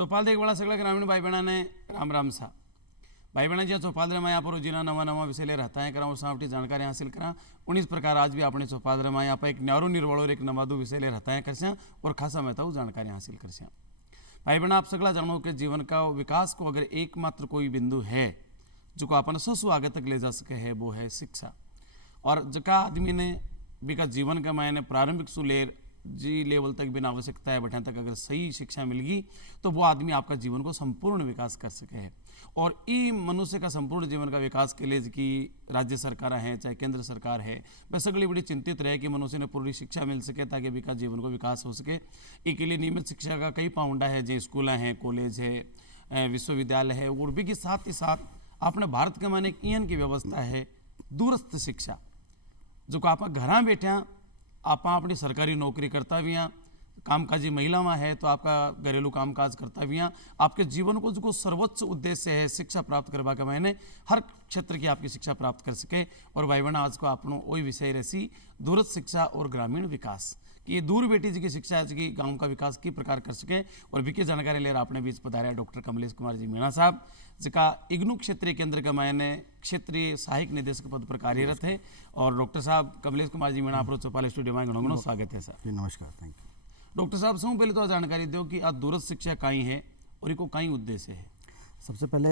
चौपाल देखभाळा सगळ्या ग्रामीण भाई बहनाने राम राम सा भाई बहना जी चौपाल में यहाँ पर जिला नवा नवा विषय ले रहता है करा और सावटी जानकारी हासिल करा। उन्नीस प्रकार आज भी अपने चौपाल में यहाँ पर एक न्यारो निर्वल और एक नवादू विषय ले रहता है करसे और खासा मैं तो जानकारी हासिल करसे। भाई बहना आप सगला जानो के जीवन का विकास को अगर एकमात्र कोई बिंदु है जो को अपन ससु आगे तक ले जा सके है वो है शिक्षा। और जका आदमी ने बिका जीवन का मायने प्रारंभिक सुलेर जी लेवल तक बिना आवश्यकता है बटन तक अगर सही शिक्षा मिल गई तो वो आदमी आपका जीवन को संपूर्ण विकास कर सके है। और ई मनुष्य का संपूर्ण जीवन का विकास के लिए कि राज्य सरकार है चाहे केंद्र सरकार है वह सगली बड़ी चिंतित रहे कि मनुष्य ने पूरी शिक्षा मिल सके ताकि विकास जीवन को विकास हो सके। इसके लिए नियमित शिक्षा का कई पाउंडा है जो स्कूल हैं कॉलेज है विश्वविद्यालय है और भी के साथ ही साथ अपने भारत के माने एक ईएन की व्यवस्था है दूरस्थ शिक्षा जो आप घर बैठा आप अपनी सरकारी नौकरी करता भी हैं कामकाजी महिला में है तो आपका घरेलू कामकाज करता भी हैं आपके जीवन को जो सर्वोच्च उद्देश्य है शिक्षा प्राप्त करवा के मैंने हर क्षेत्र की आपकी शिक्षा प्राप्त कर सके। और भाई बहना आज को आपनो वही विषय रही दूरस्थ शिक्षा और ग्रामीण विकास कि ये दूर बेटी जी की शिक्षा है कि गांव का विकास किस प्रकार कर सके। और विकी जानकारी ले रहा अपने बीच पधारे डॉक्टर कमलेश कुमार जी मीणा साहब जिका इग्नू क्षेत्रीय केंद्र के मायने क्षेत्रीय सहायक निदेशक पद पर कार्यरत है। और डॉक्टर साहब कमलेश कुमार जी मीणा आप चौपाल स्टूडियो में घणो स्वागत है सर। नमस्कार, थैंक यू डॉक्टर साहब सबसे पहले तो जानकारी दो कि आज दूरस्थ शिक्षा कहीं है और इको कहीं उद्देश्य है। सबसे पहले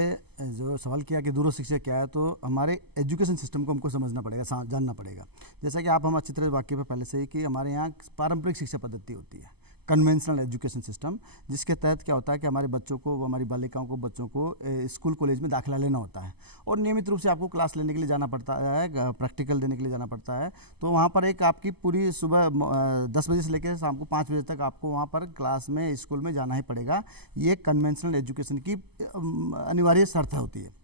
जो सवाल किया कि दूरस्थ शिक्षा क्या है तो हमारे एजुकेशन सिस्टम को हमको समझना पड़ेगा, जानना पड़ेगा। जैसा कि आप हम अच्छी तरह वाक्य पे पहले से ही कि हमारे यहाँ पारंपरिक शिक्षा पद्धति होती है कन्वेंशनल एजुकेशन सिस्टम, जिसके तहत क्या होता है कि हमारे बच्चों को हमारी बालिकाओं को बच्चों को स्कूल कॉलेज में दाखिला लेना होता है और नियमित रूप से आपको क्लास लेने के लिए जाना पड़ता है, प्रैक्टिकल देने के लिए जाना पड़ता है। तो वहाँ पर एक आपकी पूरी सुबह 10 बजे से लेकर शाम को 5 बजे तक आपको वहाँ पर क्लास में स्कूल में जाना ही पड़ेगा। ये कन्वेंशनल एजुकेशन की अनिवार्य शर्त होती है।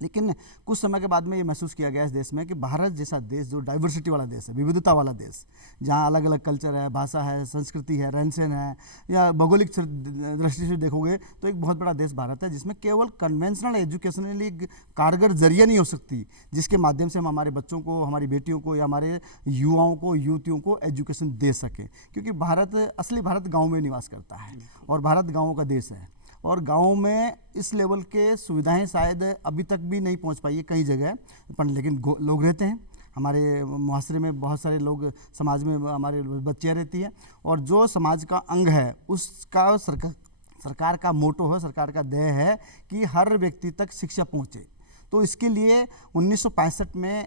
लेकिन कुछ समय के बाद में ये महसूस किया गया इस देश में कि भारत जैसा देश जो डाइवर्सिटी वाला देश है, विविधता वाला देश, जहाँ अलग अलग कल्चर है, भाषा है, संस्कृति है, रहन सहन है या भौगोलिक दृष्टि से देखोगे तो एक बहुत बड़ा देश भारत है जिसमें केवल कन्वेंशनल एजुकेशनली कारगर जरिया नहीं हो सकती जिसके माध्यम से हम हमारे बच्चों को, हमारी बेटियों को या हमारे युवाओं को, युवतियों को एजुकेशन दे सकें। क्योंकि भारत, असली भारत गाँव में निवास करता है और भारत गाँवों का देश है और गाँव में इस लेवल के सुविधाएं शायद अभी तक भी नहीं पहुंच पाई है कई जगह पर, लेकिन लोग रहते हैं। हमारे मुआसरे में बहुत सारे लोग, समाज में हमारे बच्चियाँ रहती हैं और जो समाज का अंग है उसका सरकार का मोटो है, सरकार का ध्येय है कि हर व्यक्ति तक शिक्षा पहुँचे। तो इसके लिए 1965 में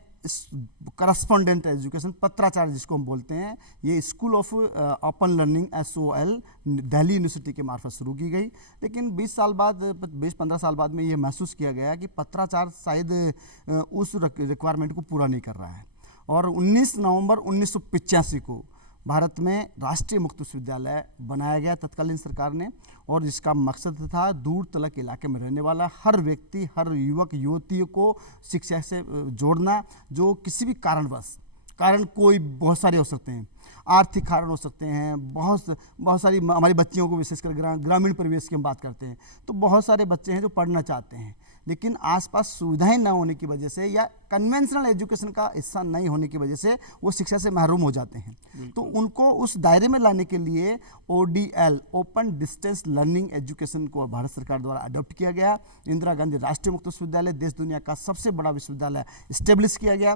करस्पॉन्डेंट एजुकेशन पत्राचार जिसको हम बोलते हैं, ये school of open learning SOL Delhi university के मार्फत शुरू की गई। लेकिन 20-15 साल बाद में ये महसूस किया गया कि पत्राचार शायद उस रिक्वायरमेंट को पूरा नहीं कर रहा है और 19 नवंबर 1985 को भारत में राष्ट्रीय मुक्त विश्वविद्यालय बनाया गया तत्कालीन सरकार ने। और जिसका मकसद था दूर तलक इलाके में रहने वाला हर व्यक्ति, हर युवक युवतियों को शिक्षा से जोड़ना, जो किसी भी कारण कोई बहुत सारे हो सकते हैं, आर्थिक कारण हो सकते हैं, बहुत सारी हमारी बच्चियों को विशेषकर ग्रामीण परिवेश की हम बात करते हैं तो बहुत सारे बच्चे हैं जो पढ़ना चाहते हैं लेकिन आसपास सुविधाएं न होने की वजह से या कन्वेंशनल एजुकेशन का हिस्सा नहीं होने की वजह से वो शिक्षा से महरूम हो जाते हैं। तो उनको उस दायरे में लाने के लिए ODL open distance learning education को भारत सरकार द्वारा अडॉप्ट किया गया। इंदिरा गांधी राष्ट्रीय मुक्त विश्वविद्यालय देश दुनिया का सबसे बड़ा विश्वविद्यालय इस्टेब्लिश किया गया।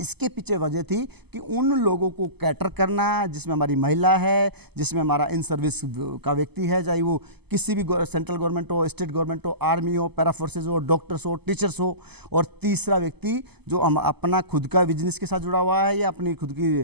इसके पीछे वजह थी कि उन लोगों को कैटर करना जिसमें हमारी महिला है, जिसमें हमारा इन सर्विस का व्यक्ति है, चाहे वो किसी भी सेंट्रल गवर्नमेंट हो, स्टेट गवर्नमेंट हो, आर्मी हो, पैरा फोर्सेज हो, डॉक्टर्स हो, टीचर्स हो, और तीसरा व्यक्ति जो अपना खुद का बिजनेस के साथ जुड़ा हुआ है या अपनी खुद की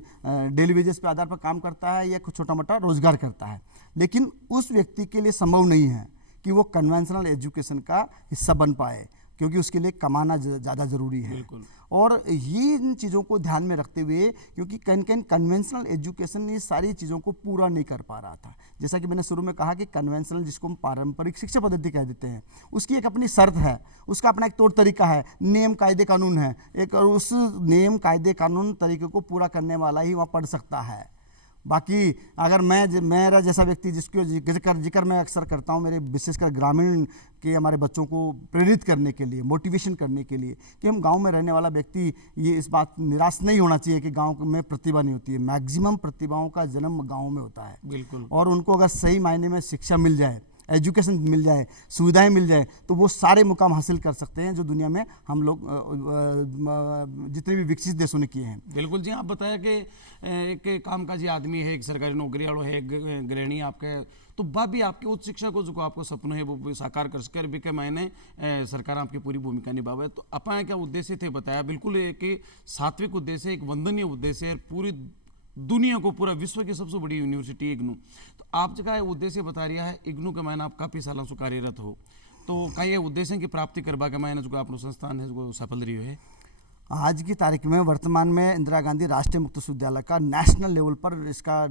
डेली वेजेस पे आधार पर काम करता है या कुछ छोटा मोटा रोजगार करता है। लेकिन उस व्यक्ति के लिए संभव नहीं है कि वो कन्वेंशनल एजुकेशन का हिस्सा बन पाए क्योंकि उसके लिए कमाना ज़्यादा ज़रूरी है। और ये इन चीज़ों को ध्यान में रखते हुए क्योंकि कहीं कन्वेंशनल एजुकेशन ये सारी चीज़ों को पूरा नहीं कर पा रहा था। जैसा कि मैंने शुरू में कहा कि कन्वेंशनल जिसको हम पारंपरिक शिक्षा पद्धति कह देते हैं उसकी एक अपनी शर्त है, उसका अपना एक तौर तरीका है, नियम कायदे कानून है एक, और उस नियम कायदे कानून तरीके को पूरा करने वाला ही वहाँ पढ़ सकता है। बाकी अगर मेरा जैसा व्यक्ति जिसको जिक्र मैं अक्सर करता हूँ, मेरे विशेषकर ग्रामीण के हमारे बच्चों को प्रेरित करने के लिए, मोटिवेशन करने के लिए कि हम गांव में रहने वाला व्यक्ति ये इस बात निराश नहीं होना चाहिए कि गांव में प्रतिभा नहीं होती है। मैक्सिमम प्रतिभाओं का जन्म गाँव में होता है। बिल्कुल। और उनको अगर सही मायने में शिक्षा मिल जाए, एजुकेशन मिल जाए, सुविधाएं मिल जाए, तो वो सारे मुकाम हासिल कर सकते हैं जो दुनिया में हम लोग जितने भी विकसित देशों ने किए हैं। बिल्कुल जी, आप बताया कि एक कामकाजी आदमी है, एक सरकारी नौकरी वालों है, एक गृहिणी आपके, तो वह भी आपके उच्च शिक्षा को जो आपको सपनों है वो साकार कर सके भी के मायने सरकार आपकी पूरी भूमिका निभावे। तो अपना क्या उद्देश्य थे बताया, बिल्कुल एक सात्विक उद्देश्य, एक वंदनीय उद्देश्य है, पूरी दुनिया को, पूरा विश्व की सबसे बड़ी यूनिवर्सिटी इग्नू, तो आप जगह उद्देश्य बता रहा है इग्नू के मायने आप काफ़ी सालों से कार्यरत हो, तो का ये उद्देश्य की प्राप्ति करवा के मायने जो अपना संस्थान है जो सफल रही है? आज की तारीख में वर्तमान में इंदिरा गांधी राष्ट्रीय मुक्त विश्वविद्यालय का नेशनल लेवल पर इसका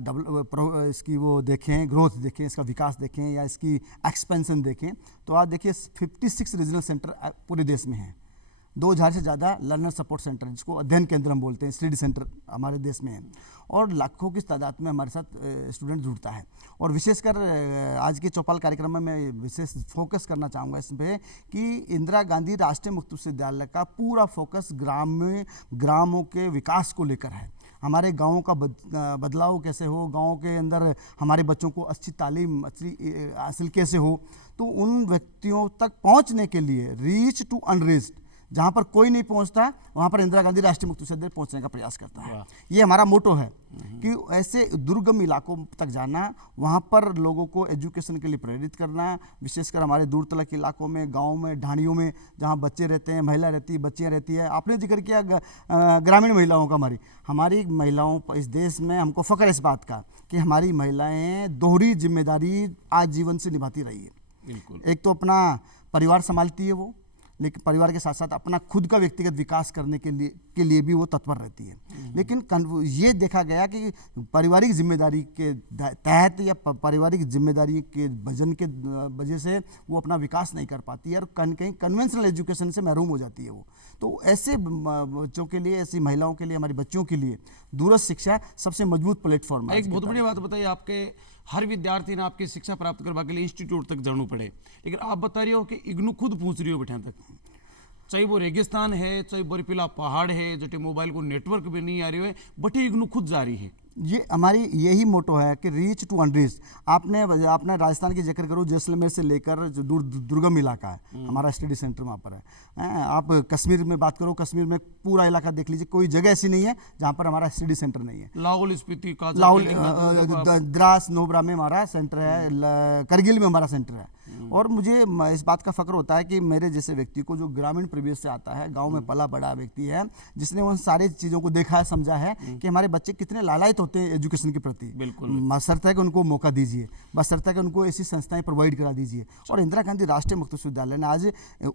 इसकी वो देखें, ग्रोथ देखें, इसका विकास देखें या इसकी एक्सपेंशन देखें, तो आज देखिए 56 रीजनल सेंटर पूरे देश में हैं। 2000 से ज़्यादा लर्नर सपोर्ट सेंटर, जिसको अध्ययन केंद्र हम बोलते हैं, स्टडी सेंटर हमारे देश में है, और लाखों की तादाद में हमारे साथ स्टूडेंट जुड़ता है। और विशेषकर आज के चौपाल कार्यक्रम में मैं विशेष फोकस करना चाहूँगा इस पर कि इंदिरा गांधी राष्ट्रीय मुक्त विश्वविद्यालय का पूरा फोकस ग्रामों के विकास को लेकर है। हमारे गाँवों का बदलाव कैसे हो, गाँव के अंदर हमारे बच्चों को अच्छी तालीम हासिल कैसे हो, तो उन व्यक्तियों तक पहुँचने के लिए रीच टू अनरीच्ड, जहाँ पर कोई नहीं पहुँचता वहाँ पर इंदिरा गांधी राष्ट्रीय मुक्त विश्वविद्यालय पहुँचने का प्रयास करता है। ये हमारा मोटो है कि ऐसे दुर्गम इलाकों तक जाना, वहाँ पर लोगों को एजुकेशन के लिए प्रेरित करना, विशेषकर हमारे दूर तलक इलाकों में, गाँव में, ढाणियों में, जहाँ बच्चे रहते हैं, महिला रहती है, बच्चियाँ रहती है। आपने जिक्र किया ग्रामीण महिलाओं का, हमारी महिलाओं इस देश में हमको फ़ख्र है इस बात का कि हमारी महिलाएँ दोहरी जिम्मेदारी आज जीवन से निभाती रही है। बिल्कुल, एक तो अपना परिवार संभालती है वो, लेकिन परिवार के साथ साथ अपना खुद का व्यक्तिगत विकास करने के लिए भी वो तत्पर रहती है। लेकिन ये देखा गया कि पारिवारिक जिम्मेदारी के तहत या पारिवारिक जिम्मेदारी के वजन के वजह से वो अपना विकास नहीं कर पाती है और कहीं कन्वेंशनल एजुकेशन से महरूम हो जाती है वो। तो ऐसे बच्चों के लिए, ऐसी महिलाओं के लिए, हमारी बच्चियों के लिए दूरस्थ शिक्षा सबसे मजबूत प्लेटफॉर्म है। एक बहुत बड़ी बात बताइए, आपके हर विद्यार्थी ने आपकी शिक्षा प्राप्त करने के लिए इंस्टीट्यूट तक जाना पड़े, लेकिन आप बता रही हो कि इग्नू खुद पूछ रही हो बैठा तक, चाहे वो रेगिस्तान है, चाहे बर्फीला पहाड़ है, जटे मोबाइल को नेटवर्क भी नहीं आ रही है, बटे इग्नू खुद जा रही है। ये हमारी यही मोटो है कि रीच टू अनरीच। आपने राजस्थान की जिक्र करो, जैसलमेर से लेकर जो दुर्गम इलाका है, हमारा स्टडी सेंटर वहाँ पर है। आप कश्मीर में बात करो, कश्मीर में पूरा इलाका देख लीजिए, कोई जगह ऐसी नहीं है जहाँ पर हमारा स्टडी सेंटर नहीं है। लाहौल स्पीति का, द्रास नोबरा में हमारा सेंटर है, करगिल में हमारा सेंटर है। और मुझे इस बात का फक्र होता है कि मेरे जैसे व्यक्ति को, जो ग्रामीण परिवेश से आता है, गांव में पला बड़ा व्यक्ति है, जिसने उन सारी चीज़ों को देखा है, समझा है कि हमारे बच्चे कितने लालायित होते हैं एजुकेशन के प्रति। बिल्कुल, बशर्ते है कि उनको मौका दीजिए, बशर्ते है कि उनको ऐसी संस्थाएं प्रोवाइड करा दीजिए। और इंदिरा गांधी राष्ट्रीय मुक्त विश्वविद्यालय ने आज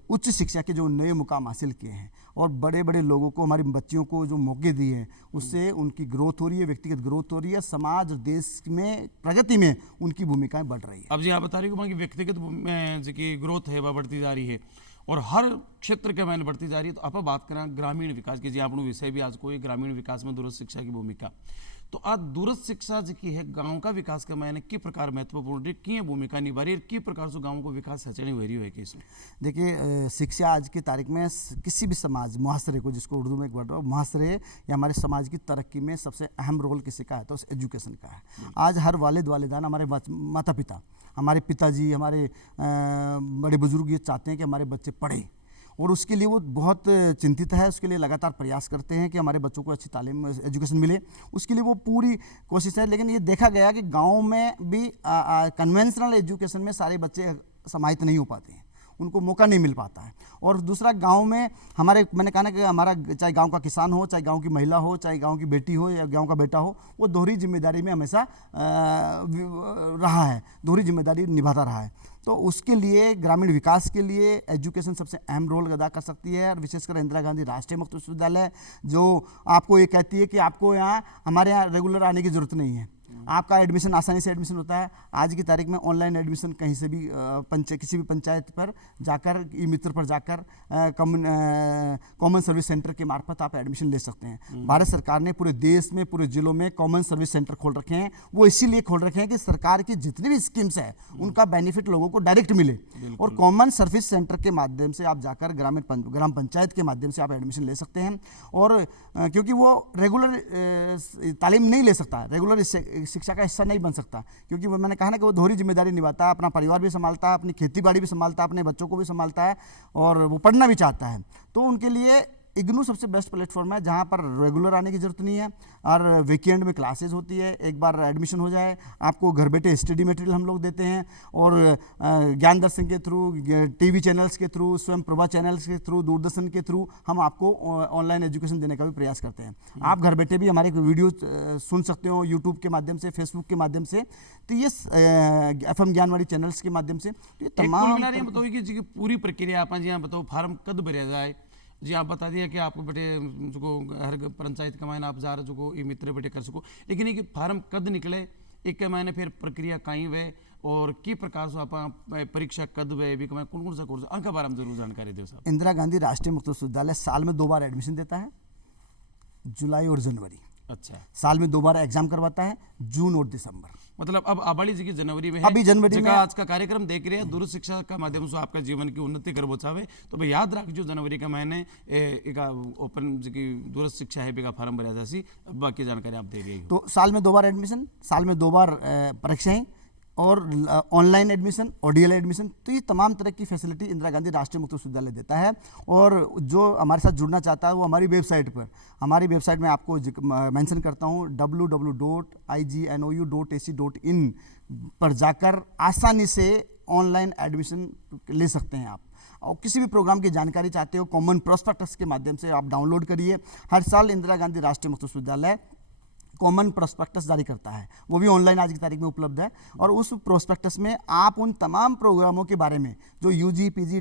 उच्च शिक्षा के जो नए मुकाम हासिल किए हैं और बड़े बड़े लोगों को, हमारी बच्चियों को जो मौके दिए हैं, उससे उनकी ग्रोथ हो रही है, व्यक्तिगत ग्रोथ हो रही है, समाज और देश में प्रगति में उनकी भूमिकाएं बढ़ रही है। अब जी आप बता रही हो कि व्यक्तिगत की ग्रोथ है वह बढ़ती जा रही है और हर क्षेत्र के मैंने बढ़ती जा रही है। तो आप बात करें ग्रामीण विकास की, जी आपनो विषय भी आज कोई ग्रामीण विकास में दूरस्थ शिक्षा की भूमिका, तो आज दूरस्थ शिक्षा की है गांव का विकास का मैंने किस प्रकार महत्वपूर्ण की भूमिका निभा रही है, किस प्रकार से गांव को विकास सचनी हो रही है कि देखिए, शिक्षा आज की तारीख में किसी भी समाज, मुहासरे को, जिसको उर्दू में एक वर्ड, मुहासरे या हमारे समाज की तरक्की में सबसे अहम रोल किसी का है तो उस एजुकेशन का है। आज हर वालिदान, हमारे माता पिता, हमारे पिताजी, हमारे बड़े बुजुर्ग ये चाहते हैं कि हमारे बच्चे पढ़ें, और उसके लिए वो बहुत चिंतित है, उसके लिए लगातार प्रयास करते हैं कि हमारे बच्चों को अच्छी तालीम, एजुकेशन मिले, उसके लिए वो पूरी कोशिश है। लेकिन ये देखा गया कि गांव में भी कन्वेंशनल एजुकेशन में सारे बच्चे समाहित नहीं हो पाते हैं, उनको मौका नहीं मिल पाता है। और दूसरा, गांव में मैंने कहा ना कि हमारा चाहे गांव का किसान हो, चाहे गांव की महिला हो, चाहे गांव की बेटी हो या गांव का बेटा हो, वो दोहरी जिम्मेदारी में हमेशा रहा है, दोहरी जिम्मेदारी निभाता रहा है। तो उसके लिए, ग्रामीण विकास के लिए एजुकेशन सबसे अहम रोल अदा कर सकती है। और विशेषकर इंदिरा गांधी राष्ट्रीय मुक्त विश्वविद्यालय जो आपको ये कहती है कि आपको हमारे यहाँ रेगुलर आने की ज़रूरत नहीं है, आपका एडमिशन आसानी से एडमिशन होता है। आज की तारीख में ऑनलाइन एडमिशन कहीं से भी किसी भी पंचायत पर जाकर, ई मित्र पर जाकर, कॉमन सर्विस सेंटर के मार्फत आप एडमिशन ले सकते हैं। भारत सरकार ने पूरे देश में, पूरे जिलों में कॉमन सर्विस सेंटर खोल रखे हैं। वो इसीलिए खोल रखे हैं कि सरकार की जितनी भी स्कीम्स है उनका बेनिफिट लोगों को डायरेक्ट मिले। और कॉमन सर्विस सेंटर के माध्यम से आप जाकर ग्राम पंचायत के माध्यम से आप एडमिशन ले सकते हैं। और क्योंकि वो रेगुलर तालीम नहीं ले सकता, रेगुलर शिक्षा का हिस्सा नहीं बन सकता, क्योंकि वो मैंने कहा ना कि वो दोहरी जिम्मेदारी निभाता है, अपना परिवार भी संभालता है, अपनी खेती बाड़ी भी संभालता है, अपने बच्चों को भी संभालता है और वो पढ़ना भी चाहता है। तो उनके लिए इग्नू सबसे बेस्ट प्लेटफॉर्म है, जहाँ पर रेगुलर आने की जरूरत नहीं है और वीकेंड में क्लासेस होती है। एक बार एडमिशन हो जाए, आपको घर बैठे स्टडी मटेरियल हम लोग देते हैं और ज्ञान दर्शन के थ्रू, टीवी चैनल्स के थ्रू, स्वयं प्रभा चैनल्स के थ्रू, दूरदर्शन के थ्रू हम आपको ऑनलाइन एजुकेशन देने का भी प्रयास करते हैं। आप घर बैठे भी हमारे वीडियो सुन सकते हो यूट्यूब के माध्यम से, फेसबुक के माध्यम से, तो ये FM ज्ञानवाणी चैनल्स के माध्यम से, तो ये तमाम बताओ कि पूरी प्रक्रिया आप जी बताओ फार्म कद भरे जाए जी, आप बता दिया कि आपको बेटे जो हर पंचायत का मायने आप जा रहे जो ये मित्र बेटे कर सको, लेकिन एक फार्म कद निकले, एक के मायने फिर प्रक्रिया कहीं वे और किस प्रकार से आप परीक्षा कद वे भी कौन कौन सा कोर्स अंक बारे में जरूर जानकारी दो साहब। इंदिरा गांधी राष्ट्रीय मुक्त विश्वविद्यालय साल में 2 बार एडमिशन देता है, जुलाई और जनवरी। अच्छा, साल में 2 बार एग्जाम करवाता है, जून और दिसंबर। मतलब अब आबाड़ी जी की जनवरी में है, अभी जनवरी में आज का कार्यक्रम देख रहे हैं, दूर शिक्षा का माध्यम से आपका जीवन की उन्नति करबो चाहे तो भाई याद रख जो जनवरी का महीने एक ओपन जी की दूर शिक्षा है बेगा फार्म भरा जासी, बाकी जानकारी आप दे रही हो। तो साल में 2 बार एडमिशन, साल में 2 बार परीक्षाएं और ऑनलाइन एडमिशन, ODL एडमिशन, तो ये तमाम तरह की फैसिलिटी इंदिरा गांधी राष्ट्रीय मुक्त विश्वविद्यालय देता है। और जो हमारे साथ जुड़ना चाहता है वो हमारी वेबसाइट में आपको मेंशन करता हूँ www.ignou.ac.in पर जाकर आसानी से ऑनलाइन एडमिशन ले सकते हैं आप। और किसी भी प्रोग्राम की जानकारी चाहते हो, कॉमन प्रोस्पेक्टस के माध्यम से आप डाउनलोड करिए। हर साल इंदिरा गांधी राष्ट्रीय मुक्त विश्वविद्यालय कॉमन प्रोस्पेक्टस जारी करता है, वो भी ऑनलाइन आज की तारीख में उपलब्ध है। और उस प्रोस्पेक्टस में आप उन तमाम प्रोग्रामों के बारे में जो UG PG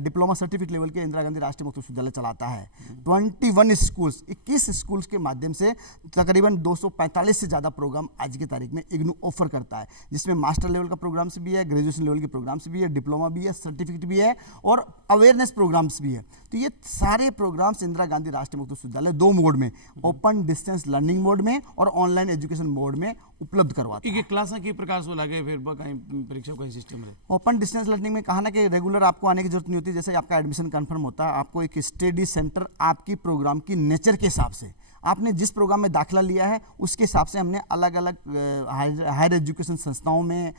diploma certificate level के इंदिरा गांधी राष्ट्रीय मुक्त विश्वविद्यालय चलाता है, 21 स्कूल्स के माध्यम से तकरीबन 245 से ज़्यादा प्रोग्राम आज की तारीख में इग्नू ऑफर करता है, जिसमें मास्टर लेवल का प्रोग्राम्स भी है, ग्रेजुएशन लेवल के प्रोग्राम्स भी है, डिप्लोमा भी है, सर्टिफिकेट भी है और अवेयरनेस प्रोग्राम्स भी है। तो ये सारे प्रोग्राम्स इंदिरा गांधी राष्ट्रीय मुक्त विश्वविद्यालय 2 मोड में, ओपन डिस्टेंस लर्निंग मोड में और ऑनलाइन एजुकेशन मोड में उपलब्ध करवाता है। क्लास की प्रकार से लगे फिर परीक्षा का सिस्टम है। ओपन डिस्टेंस लर्निंग में कहा ना कि रेगुलर आपको आने की जरूरत नहीं होती। जैसे आपका एडमिशन कंफर्म होता है, आपको एक स्टडी सेंटर आपकी प्रोग्राम की नेचर के हिसाब से, आपने जिस प्रोग्राम में दाखिला लिया है उसके हिसाब से हमने अलग अलग हायर एजुकेशन संस्थाओं में,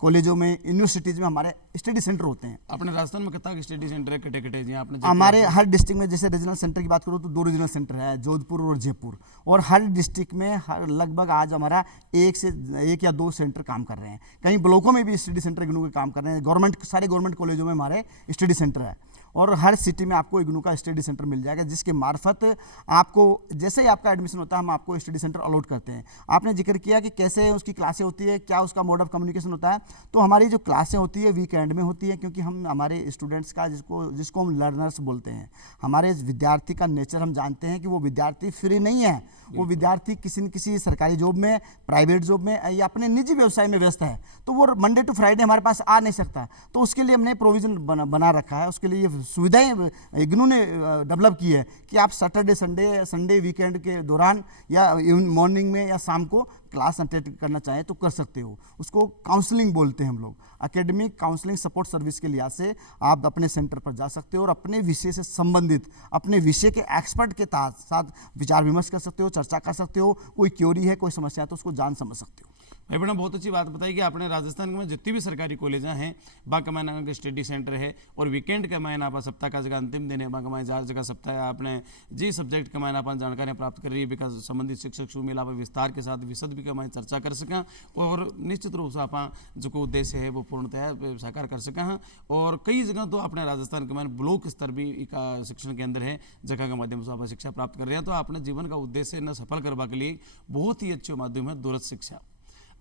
कॉलेजों में, यूनिवर्सिटीज में हमारे स्टडी सेंटर होते हैं। अपने राजस्थान में कितना स्टडी सेंटर है, कटे जी आपने? हमारे हर डिस्ट्रिक्ट में, जैसे रीजनल सेंटर की बात करूँ तो 2 रीजनल सेंटर है, जोधपुर और जयपुर, और हर डिस्ट्रिक्ट में लगभग आज हमारा 1 या 2 सेंटर काम कर रहे हैं। कहीं ब्लॉकों में भी स्टडी सेंटर इग्नू के काम कर रहे हैं। सारे गवर्नमेंट कॉलेजों में हमारे स्टडी सेंटर है और हर सिटी में आपको इग्नू का स्टडी सेंटर मिल जाएगा, जिसके मार्फत आपको जैसे ही आपका एडमिशन होता है हम आपको स्टडी सेंटर अलॉट करते हैं। आपने जिक्र किया कि कैसे उसकी क्लासें होती है, क्या उसका मोड ऑफ कम्युनिकेशन होता है, तो हमारी जो क्लासें होती है वीकेंड में होती है, क्योंकि हम हमारे स्टूडेंट्स का जिसको हम लर्नर्स बोलते हैं, हमारे विद्यार्थी का नेचर हम जानते हैं कि वो विद्यार्थी फ्री नहीं है, वो विद्यार्थी किसी न किसी सरकारी जॉब में, प्राइवेट जॉब में या अपने निजी व्यवसाय में व्यस्त है, तो वो मंडे टू फ्राइडे हमारे पास आ नहीं सकता। तो उसके लिए हमने प्रोविजन बना रखा है, उसके लिए सुविधाएं इग्नू ने डेवलप की है कि आप सैटरडे संडे वीकेंड के दौरान या मॉर्निंग में या शाम को क्लास अटेंड करना चाहें तो कर सकते हो। उसको काउंसलिंग बोलते हैं हम लोग, एकेडमिक काउंसलिंग सपोर्ट सर्विस के लिहाज से आप अपने सेंटर पर जा सकते हो और अपने विषय से संबंधित, अपने विषय के एक्सपर्ट के साथ विचार विमर्श कर सकते हो, चर्चा कर सकते हो। कोई क्योरी है, कोई समस्या है तो उसको जान समझ सकते हो। भाई बड़ा बहुत अच्छी बात बताई कि आपने राजस्थान में जितनी भी सरकारी कॉलेज हैं बाकी महीना का स्टडी सेंटर है और वीकेंड का महीना आप सप्ताह का जगह अंतिम दिन है, बाकी महीना जगह सप्ताह आपने जी सब्जेक्ट का महीना अपन जानकारियाँ प्राप्त कर रही है, बिकॉज संबंधित शिक्षक से मिला विस्तार के साथ विशद भी का चर्चा कर सकें और निश्चित रूप से आप जो उद्देश्य है वो पूर्णतः साकार कर सकें हैं। और कई जगह तो अपने राजस्थान के मैंने ब्लॉक स्तर भी एक शिक्षण केंद्र है जगह के माध्यम से आप शिक्षा प्राप्त कर रहे हैं। तो अपने जीवन का उद्देश्य न सफल करने के लिए बहुत ही अच्छे माध्यम है दूरस्थ शिक्षा।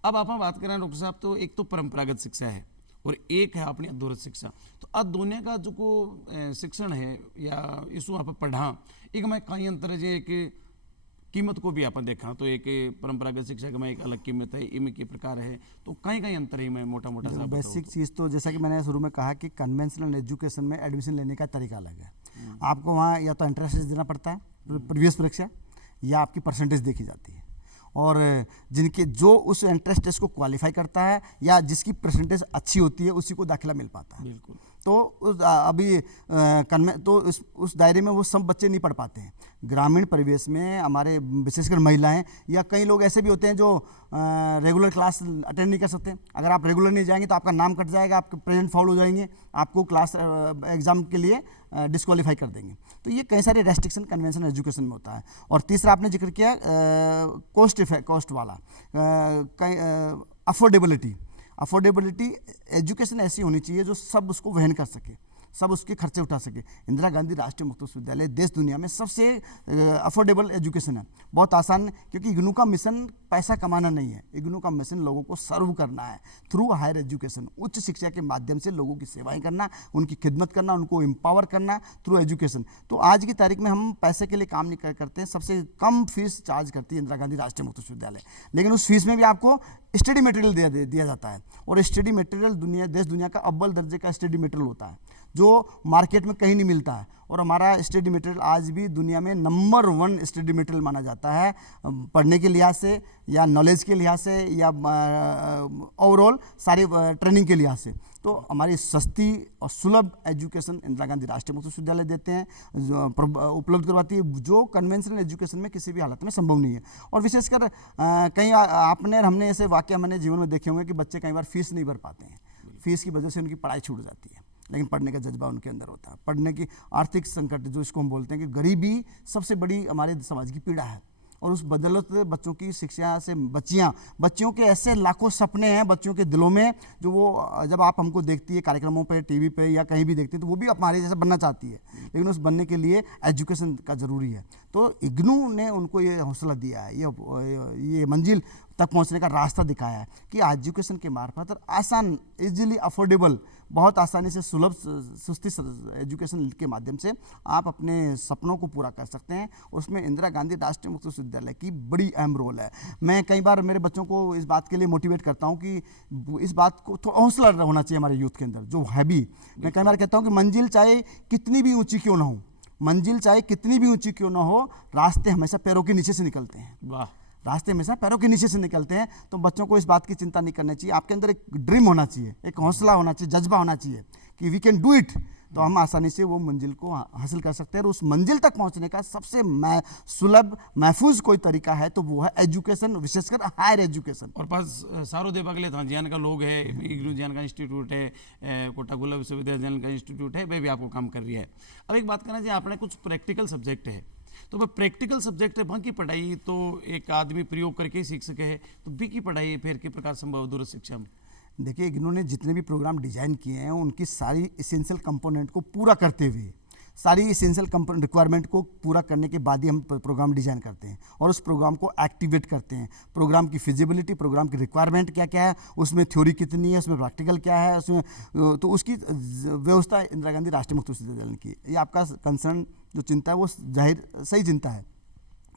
अब आप बात करें डॉक्टर साहब, तो एक तो परंपरागत शिक्षा है और एक है अपनी दूरस्थ शिक्षा। तो अब दोनों का जो को शिक्षण है या इसको आप पढ़ा, एक मैं कई अंतर है, एक कीमत को भी आप देखा तो एक परंपरागत शिक्षा में एक अलग कीमत है, इनमें के प्रकार है, तो कहीं अंतर ही मैं मोटा सा बेसिक चीज़ तो जैसा कि मैंने शुरू में कहा कि कन्वेंशनल एजुकेशन में एडमिशन लेने का तरीका अलग है। आपको वहाँ या तो एंट्रेंस देना पड़ता है, प्रीवियस परीक्षा, या आपकी परसेंटेज देखी जाती है और जिनके जो उस एंट्रेंस टेस्ट को क्वालिफाई करता है या जिसकी परसेंटेज अच्छी होती है उसी को दाखिला मिल पाता है। बिल्कुल। तो तो उस दायरे में वो सब बच्चे नहीं पढ़ पाते हैं। ग्रामीण परिवेश में हमारे विशेषकर महिलाएं या कई लोग ऐसे भी होते हैं जो रेगुलर क्लास अटेंड नहीं कर सकते। अगर आप रेगुलर नहीं जाएंगे तो आपका नाम कट जाएगा, आपके प्रेजेंट फाउल हो जाएंगे, आपको क्लास एग्जाम के लिए डिस्क्वालीफाई कर देंगे। तो ये कई सारे रेस्ट्रिक्शन कन्वेंशन एजुकेशन में होता है। और तीसरा आपने जिक्र किया कॉस्ट वाला, अफोर्डेबिलिटी एजुकेशन ऐसी होनी चाहिए जो सब उसको वहन कर सके, सब उसके खर्चे उठा सके। इंदिरा गांधी राष्ट्रीय मुक्त विश्वविद्यालय देश दुनिया में सबसे अफोर्डेबल एजुकेशन है, बहुत आसान, क्योंकि इग्नू का मिशन पैसा कमाना नहीं है, इग्नू का मिशन लोगों को सर्व करना है थ्रू हायर एजुकेशन, उच्च शिक्षा के माध्यम से लोगों की सेवाएं करना, उनकी खिदमत करना, उनको एम्पावर करना थ्रू एजुकेशन। तो आज की तारीख में हम पैसे के लिए काम नहीं करते हैं, सबसे कम फीस चार्ज करती है इंदिरा गांधी राष्ट्रीय मुक्त विश्वविद्यालय, लेकिन उस फीस में भी आपको स्टडी मटेरियल दिया जाता है। और स्टडी मटेरियल देश दुनिया का अव्वल दर्जे का स्टडी मटेरियल होता है जो मार्केट में कहीं नहीं मिलता है। और हमारा स्टडी मटेरियल आज भी दुनिया में नंबर 1 स्टडी मटेरियल माना जाता है, पढ़ने के लिहाज से या नॉलेज के लिहाज से या ओवरऑल सारी ट्रेनिंग के लिहाज से। तो हमारी सस्ती और सुलभ एजुकेशन इंदिरा गांधी राष्ट्रीय मुक्त विश्वविद्यालय देते हैं, उपलब्ध करवाती है, जो कन्वेंशनल एजुकेशन में किसी भी हालत में संभव नहीं है। और विशेषकर कई आपने हमने ऐसे वाकया मैंने जीवन में देखे होंगे कि बच्चे कई बार फीस नहीं भर पाते हैं, फीस की वजह से उनकी पढ़ाई छूट जाती है, लेकिन पढ़ने का जज्बा उनके अंदर होता है। पढ़ने की आर्थिक संकट जो इसको हम बोलते हैं कि गरीबी सबसे बड़ी हमारे समाज की पीड़ा है। और उस बदौलत बच्चों की शिक्षा से बच्चियों के ऐसे लाखों सपने हैं बच्चों के दिलों में, जो वो जब आप हमको देखती है कार्यक्रमों पे, टीवी पे या कहीं भी देखती है, तो वो भी हमारे जैसा बनना चाहती है, लेकिन उस बनने के लिए एजुकेशन का ज़रूरी है। तो इग्नू ने उनको ये हौसला दिया है, ये मंजिल तक पहुंचने का रास्ता दिखाया है कि एजुकेशन के मार्फत और आसान, इजीली अफोर्डेबल, बहुत आसानी से सुलभ सस्ती एजुकेशन के माध्यम से आप अपने सपनों को पूरा कर सकते हैं। उसमें इंदिरा गांधी राष्ट्रीय मुक्त विश्वविद्यालय की बड़ी अहम रोल है। मैं कई बार मेरे बच्चों को इस बात के लिए मोटिवेट करता हूं कि इस बात को थोड़ा हौसला होना चाहिए हमारे यूथ के अंदर, जो है भी। मैं कई बार कहता हूँ कि मंजिल चाहे कितनी भी ऊँची क्यों ना हो, मंजिल चाहे कितनी भी ऊँची क्यों ना हो, रास्ते हमेशा पैरों के नीचे से निकलते हैं। वाह, रास्ते हमेशा पैरों के नीचे से निकलते हैं। तो बच्चों को इस बात की चिंता नहीं करनी चाहिए, आपके अंदर एक ड्रीम होना चाहिए, एक हौसला होना चाहिए, जज्बा होना चाहिए कि वी कैन डू इट। तो हम आसानी से वो मंजिल को हासिल कर सकते हैं। और उस मंजिल तक पहुंचने का सबसे सुलभ महफूज कोई तरीका है तो वो है एजुकेशन, विशेषकर हायर एजुकेशन। और पास सारो देव अगले था ज्ञान का लोग है, इग्नू ज्ञान का इंस्टीट्यूट है, कोटागुला विश्वविद्यालय ज्ञान का इंस्टीट्यूट है, वे भी आपको काम कर रही है। अब एक बात करना चाहिए, आपने कुछ प्रैक्टिकल सब्जेक्ट है, तो वह प्रैक्टिकल सब्जेक्ट है, वहाँ की पढ़ाई तो एक आदमी प्रयोग करके ही सीख सके है, तो बी की पढ़ाई फिर किस प्रकार संभव दूर शिक्षा में? देखिए, इन्होंने जितने भी प्रोग्राम डिजाइन किए हैं उनकी सारी इसेंशियल कंपोनेंट को पूरा करते हुए, सारी इसेंशियल रिक्वायरमेंट को पूरा करने के बाद ही हम प्रोग्राम डिजाइन करते हैं और उस प्रोग्राम को एक्टिवेट करते हैं। प्रोग्राम की फिजिबिलिटी, प्रोग्राम की रिक्वायरमेंट क्या क्या है, उसमें थ्योरी कितनी है, उसमें प्रैक्टिकल क्या है, उसमें तो उसकी व्यवस्था इंदिरा गांधी राष्ट्रीय मुक्त विश्वविद्यालय की। ये आपका कंसर्न जो चिंता है वो जाहिर सही चिंता है।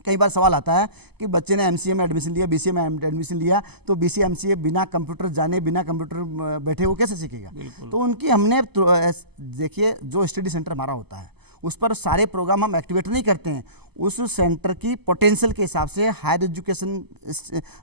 कई बार सवाल आता है कि बच्चे ने एमसीए में एडमिशन लिया, बीसीए में एडमिशन लिया, तो बीसीए एमसीए बिना कंप्यूटर जाने, बिना कंप्यूटर बैठे वो कैसे सीखेगा? तो उनकी हमने देखिए, जो स्टडी सेंटर हमारा होता है उस पर सारे प्रोग्राम हम एक्टिवेट नहीं करते हैं, उस सेंटर की पोटेंशियल के हिसाब से, हायर एजुकेशन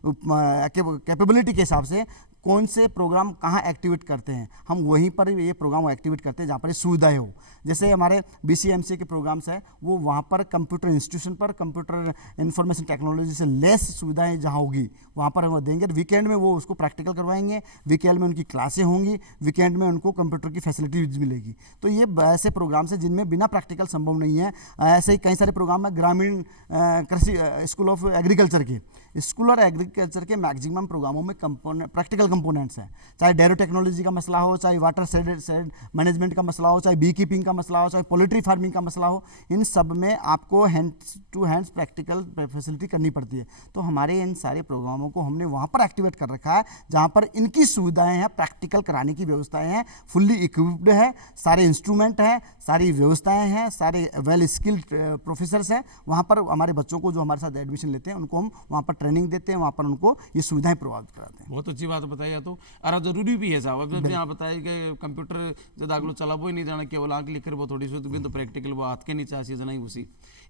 कैपेबिलिटी के हिसाब से कौन से प्रोग्राम कहाँ एक्टिवेट करते हैं, हम वहीं पर ये प्रोग्राम एक्टिवेट करते हैं जहाँ पर सुविधाएं हो। जैसे हमारे BCMC के प्रोग्राम्स हैं, वो वहाँ पर कंप्यूटर इंस्टीट्यूशन पर कंप्यूटर इंफॉर्मेशन टेक्नोलॉजी से लेस सुविधाएं जहाँ होगी वहाँ पर हम देंगे। वीकेंड में वो उसको प्रैक्टिकल करवाएंगे, वीकेंड में उनकी क्लासें होंगी, वीकेंड में उनको कंप्यूटर की फैसिलिटीज मिलेगी। तो ये ऐसे प्रोग्राम्स हैं जिनमें बिना प्रैक्टिकल संभव नहीं है। ऐसे ही कई सारे प्रोग्राम है ग्रामीण कृषि स्कूल ऑफ एग्रीकल्चर के, स्कूल और एग्रीकल्चर के मैक्सिमम प्रोग्रामों में प्रैक्टिकल कंपोनेंट्स हैं, चाहे डेयरी टेक्नोलॉजी का मसला हो, चाहे वाटर शेड मैनेजमेंट का मसला हो, चाहे बी कीपिंग का मसला हो, चाहे पोल्ट्री फार्मिंग का मसला हो, इन सब में आपको hands to hands practical facility करनी पड़ती है। तो हमारे इन सारे प्रोग्रामों को हमने वहाँ पर एक्टिवेट कर रखा है जहाँ पर इनकी सुविधाएं हैं, प्रैक्टिकल कराने की व्यवस्थाएं हैं, फुल्ली इक्विप्ड है, सारे इंस्ट्रूमेंट हैं, सारी व्यवस्थाएं हैं, सारे वेल स्किल्ड प्रोफेसर्स हैं। वहाँ पर हमारे बच्चों को जो हमारे साथ एडमिशन लेते हैं उनको हम वहाँ पर ट्रेनिंग देते हैं, वहाँ पर उनको ये सुविधाएं प्रोवाइड कराते हैं। बहुत अच्छी बात बताई। तो और जरूरी भी है साहब, अब यहाँ बताया कि कंप्यूटर जब आगलो चलाबो ही नहीं जाना, केवल आंख लिख कर वो थोड़ी सी तो प्रैक्टिकल वो हाथ के नीचे चीज नहीं घुसी।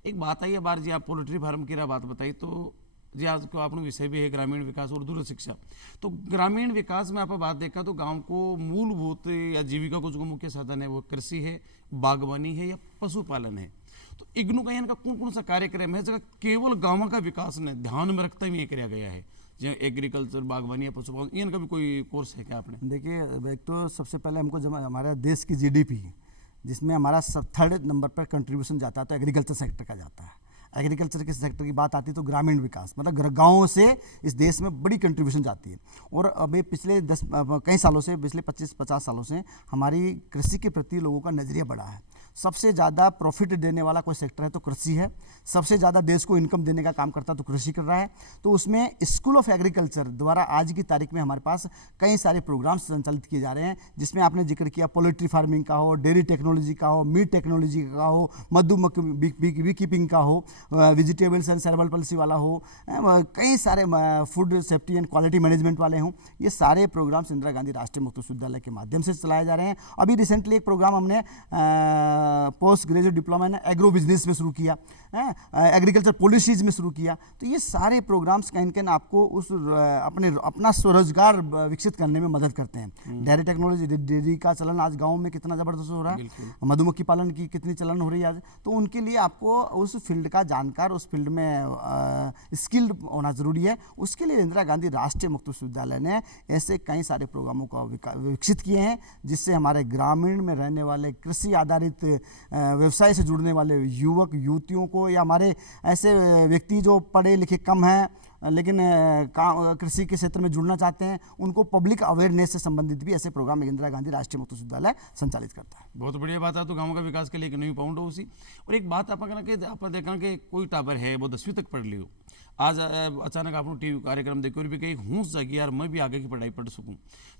एक बात आई है बार जी, आप पोल्ट्री फार्म की बात बताई, तो जी आज को आपनो विषय भी है ग्रामीण विकास और दूर शिक्षा। तो ग्रामीण विकास में आप बात देखा तो गांव को मूलभूत या जीविका को जो मुख्य साधन है वो कृषि है, बागवानी है या पशुपालन है। तो इग्नू का इनका कौन कौन सा कार्यक्रम है जगह केवल गाँव का विकास ने ध्यान में रखते हुए किया गया है, जो एग्रीकल्चर, बागवानी या पशुपालन, इनका भी कोई कोर्स है क्या आपने? देखिए, एक तो सबसे पहले हमको जब हमारा देश की जीडीपी जिसमें हमारा थर्ड नंबर पर कंट्रीब्यूशन जाता है तो एग्रीकल्चर सेक्टर का जाता है। एग्रीकल्चर के सेक्टर की बात आती है तो ग्रामीण विकास मतलब गाँवों से इस देश में बड़ी कंट्रीब्यूशन जाती है। और अभी पिछले कई सालों से, पिछले 25-50 सालों से हमारी कृषि के प्रति लोगों का नज़रिया बढ़ा है। सबसे ज़्यादा प्रॉफिट देने वाला कोई सेक्टर है तो कृषि है, सबसे ज़्यादा देश को इनकम देने का काम करता है तो कृषि कर रहा है। तो उसमें स्कूल ऑफ एग्रीकल्चर द्वारा आज की तारीख में हमारे पास कई सारे प्रोग्राम्स संचालित किए जा रहे हैं, जिसमें आपने जिक्र किया पोल्ट्री फार्मिंग का हो, डेयरी टेक्नोलॉजी का हो, मीट टेक्नोलॉजी का हो, मधुमक्खी बी कीपिंग का हो, वेजिटेबल्स एंड सेरेब्रल पॉलिसी वाला हो, कई सारे food safety and quality management वाले हों। ये सारे प्रोग्राम्स इंदिरा गांधी राष्ट्रीय मुक्त विश्वविद्यालय के माध्यम से चलाए जा रहे हैं। अभी रिसेंटली एक प्रोग्राम हमने post graduate diploma in agro business में शुरू किया, एग्रीकल्चर पॉलिसीज में शुरू किया। तो ये सारे प्रोग्राम्स कहीं कहीं आपको उस अपना स्वरोजगार विकसित करने में मदद करते हैं। डेयरी टेक्नोलॉजी, डेयरी का चलन आज गाँव में कितना ज़बरदस्त हो रहा है, मधुमक्खी पालन की कितनी चलन हो रही है आज। तो उनके लिए आपको उस फील्ड का जानकार, उस फील्ड में स्किल्ड होना जरूरी है। उसके लिए इंदिरा गांधी राष्ट्रीय मुक्त विश्वविद्यालय ने ऐसे कई सारे प्रोग्रामों का विकसित किए हैं, जिससे हमारे ग्रामीण में रहने वाले कृषि आधारित व्यवसाय से जुड़ने वाले युवक युवतियों को या हमारे ऐसे व्यक्ति जो पढ़े लिखे कम हैं लेकिन कृषि के क्षेत्र में जुड़ना चाहते हैं, उनको पब्लिक अवेयरनेस से संबंधित भी ऐसे प्रोग्राम इंदिरा गांधी राष्ट्रीय मुक्त विश्वविद्यालय संचालित करता है। बहुत बढ़िया बात है। तो गाँव का विकास के लिए एक नई पाउंड हो उसी। और एक बात आप देखा कि कोई टाबर है वो 10वीं तक पढ़ लियो, आज अचानक आप टीवी कार्यक्रम देखो और भी कहीं हूस जागी यार मैं भी आगे की पढ़ाई पढ़ सकूं,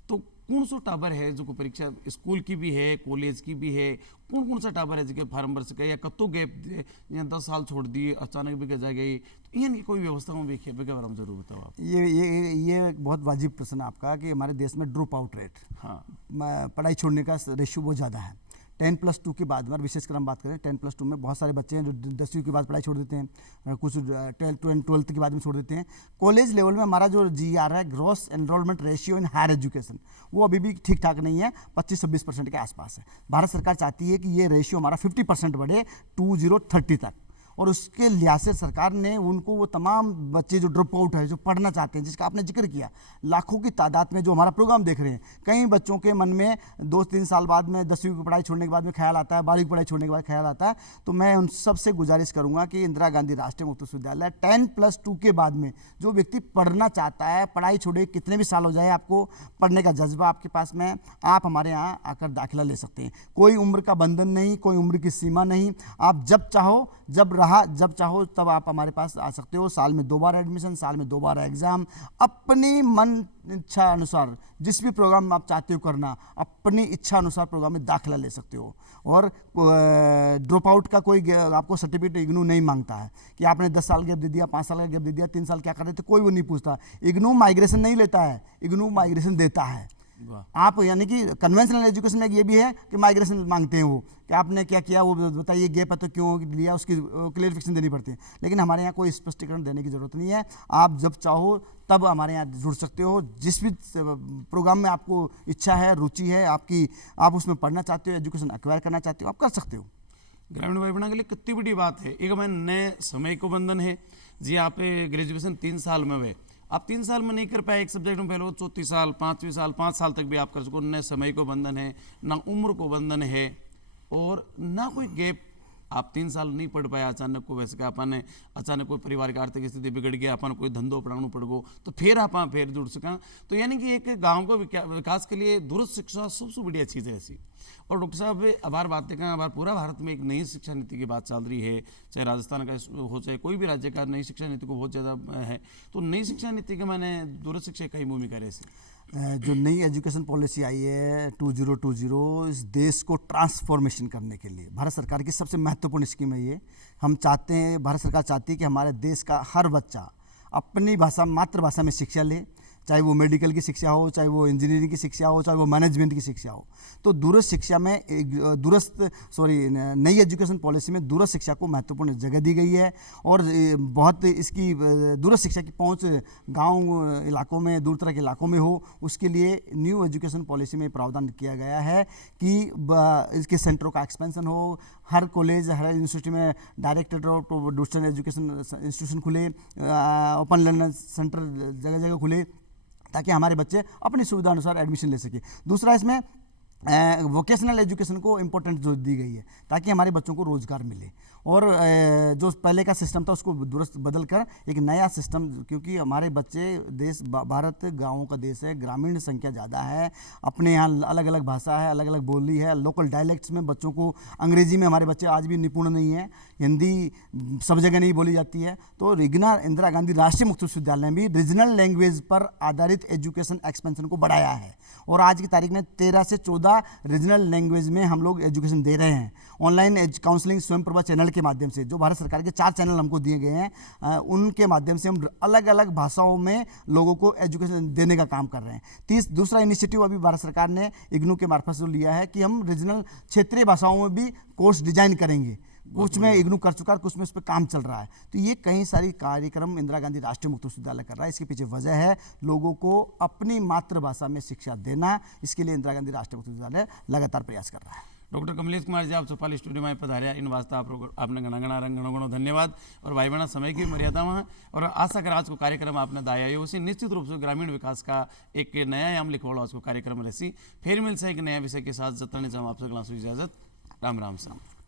तो कौन सा टाबर है जो परीक्षा स्कूल की भी है, कॉलेज की भी है, कौन कौन सा टाबर है जो फार्म भर सके या कत्तो गैप दे या 10 साल छोड़ दिए अचानक भी जा गई, तो ये कोई व्यवस्था में भी बारे में जरूर बताओ आप। ये बहुत वाजिब प्रश्न है आपका कि हमारे देश में ड्रॉप आउट रेट, हाँ, पढ़ाई छोड़ने का रेशियो बहुत ज़्यादा है। 10+2 के बाद, विशेषकर हम बात करें 10+2 में बहुत सारे बच्चे हैं जो 10वीं के बाद पढ़ाई छोड़ देते हैं, कुछ 12th के बाद में छोड़ देते हैं। कॉलेज लेवल में हमारा जो GR है, gross enrolment ratio in higher education, वो अभी भी ठीक ठाक नहीं है, 25-26% के आसपास है। भारत सरकार चाहती है कि ये रेशियो हमारा 50% बढ़े 2030 तक। और उसके लिहाज से सरकार ने उनको वो तमाम बच्चे जो ड्रॉप आउट है, जो पढ़ना चाहते हैं, जिसका आपने जिक्र किया, लाखों की तादाद में जो हमारा प्रोग्राम देख रहे हैं, कई बच्चों के मन में 2-3 साल बाद में 10वीं की पढ़ाई छोड़ने के बाद में ख्याल आता है, 12वीं की पढ़ाई छोड़ने के बाद ख्याल आता है। तो मैं उन सबसे गुजारिश करूंगा कि इंदिरा गांधी राष्ट्रीय मुक्त विश्वविद्यालय 10+2 के बाद में जो व्यक्ति पढ़ना चाहता है, पढ़ाई छोड़े कितने भी साल हो जाए, आपको पढ़ने का जज्बा आपके पास में, आप हमारे यहाँ आकर दाखिला ले सकते हैं। कोई उम्र का बंधन नहीं, कोई उम्र की सीमा नहीं, आप जब चाहो, जब चाहो तब आप हमारे पास आ सकते हो। साल में 2 बार एडमिशन, साल में 2 बार एग्जाम, अपनी मन इच्छा अनुसार जिस भी प्रोग्राम आप चाहते हो करना, अपनी इच्छा अनुसार प्रोग्राम में दाखिला ले सकते हो। और ड्रॉप आउट का कोई आपको सर्टिफिकेट इग्नू नहीं मांगता है कि आपने 10 साल गैप दे दिया, 5 साल का गैप दे दिया, 3 साल क्या कर रहे थे, कोई वो नहीं पूछता। इग्नू माइग्रेशन नहीं लेता है, इग्नू माइग्रेशन देता है। आप यानी कि कन्वेंशनल एजुकेशन में ये भी है कि माइग्रेशन मांगते हैं, वो कि आपने क्या किया वो बताइए, गैप है तो क्यों लिया, उसकी क्लियरिफिकेशन देनी पड़ती है। लेकिन हमारे यहाँ कोई स्पष्टीकरण देने की जरूरत नहीं है, आप जब चाहो तब हमारे यहाँ जुड़ सकते हो। जिस भी प्रोग्राम में आपको इच्छा है, रुचि है आपकी, आप उसमें पढ़ना चाहते हो, एजुकेशन एक्वायर करना चाहते हो, आप कर सकते हो। ग्रामीण भाई बहना के लिए कितनी बड़ी बात है। एक मैंने समय को बंधन है जी, आप ग्रेजुएशन 3 साल में हुए, आप 3 साल में नहीं कर पाए एक सब्जेक्ट में, पहले वो 34 साल 5वीं साल 5 साल तक भी आप कर सको। न समय को बंधन है, ना उम्र को बंधन है, और ना कोई गैप। आप 3 साल नहीं पढ़ पाया, अचानक को वैसे अपन अचानक कोई परिवार की आर्थिक स्थिति बिगड़ गया, अपन कोई धंधो पढ़ाना पड़ गो, तो फिर आप फिर जुड़ सका। तो यानी कि एक गाँव को विकास के लिए दूरस्थ शिक्षा सबसे बढ़िया चीज़ है ऐसी। और डॉक्टर साहब अबार बात देखें, अबार पूरा भारत में एक नई शिक्षा नीति की बात चल रही है, चाहे राजस्थान का हो चाहे कोई भी राज्य का, नई शिक्षा नीति को बहुत ज़्यादा है। तो नई शिक्षा नीति के माने दूरस्थ शिक्षा की भूमिका रहती है। जो नई एजुकेशन पॉलिसी आई है 2020, इस देश को ट्रांसफॉर्मेशन करने के लिए भारत सरकार की सबसे महत्वपूर्ण स्कीम है ये। हम चाहते हैं, भारत सरकार चाहती है कि हमारे देश का हर बच्चा अपनी भाषा, मातृभाषा में शिक्षा ले, चाहे वो मेडिकल की शिक्षा हो, चाहे वो इंजीनियरिंग की शिक्षा हो, चाहे वो मैनेजमेंट की शिक्षा हो। तो दूरस्थ शिक्षा में नई एजुकेशन पॉलिसी में दूरस्थ शिक्षा को महत्वपूर्ण जगह दी गई है और बहुत इसकी दूरस्थ शिक्षा की पहुंच गांव इलाकों में, दूर दराज के इलाकों में हो, उसके लिए न्यू एजुकेशन पॉलिसी में प्रावधान किया गया है कि इसके सेंटरों का एक्सपेंशन हो, हर कॉलेज, हर यूनिवर्सिटी में director of distance education institution खुले, ओपन लर्नर सेंटर जगह जगह खुले, ताकि हमारे बच्चे अपनी सुविधा अनुसार एडमिशन ले सके। दूसरा, इसमें वोकेशनल एजुकेशन को इम्पोर्टेंट जो दी गई है ताकि हमारे बच्चों को रोज़गार मिले। और जो पहले का सिस्टम था उसको दुरुस्त बदल कर एक नया सिस्टम, क्योंकि हमारे बच्चे भारत गाँवों का देश है, ग्रामीण संख्या ज़्यादा है, अपने यहाँ अलग अलग भाषा है, अलग अलग बोली है, लोकल डायलेक्ट्स में बच्चों को, अंग्रेजी में हमारे बच्चे आज भी निपुण नहीं है, हिंदी सब जगह नहीं बोली जाती है। तो इंदिरा गांधी राष्ट्रीय मुक्त विश्वविद्यालय में भी रीजनल लैंग्वेज पर आधारित एजुकेशन एक्सपेंशन को बढ़ाया है और आज की तारीख में 13 से 14 रीजनल लैंग्वेज में हम लोग एजुकेशन दे रहे हैं। ऑनलाइन काउंसलिंग स्वयं प्रभा चैनल के माध्यम से, जो भारत सरकार के 4 चैनल हमको दिए गए हैं, उनके माध्यम से हम अलग अलग भाषाओं में लोगों को एजुकेशन देने का काम कर रहे हैं। दूसरा इनिशिएटिव अभी भारत सरकार ने इग्नू के मार्फत से लिया है कि हम रीजनल क्षेत्रीय भाषाओं में भी कोर्स डिजाइन करेंगे। कुछ में इग्नू कर चुका है, कुछ में उस पर काम चल रहा है। तो ये कई सारी कार्यक्रम इंदिरा गांधी राष्ट्रीय मुक्त विश्वविद्यालय कर रहा है। इसके पीछे वजह है लोगों को अपनी मातृभाषा में शिक्षा देना। इसके लिए इंदिरा गांधी राष्ट्रीय मुक्त विश्वविद्यालय लगातार प्रयास कर रहा है। डॉक्टर कमलेश कुमार जी, आप चौपाली स्टूडियो में पधार्या, इन वास्ते आपने घणो धन्यवाद। और भाई बहना समय की मर्यादा में और आशा कर आज को कार्यक्रम आपने दाया उसी निश्चित रूप से ग्रामीण विकास का एक नया आयाम लिखवाड़ो आज को कार्यक्रम रहसी। फिर मिलसे एक नया विषय के साथ, जतने चाहूँ आपसे इजाजत। राम राम साहब।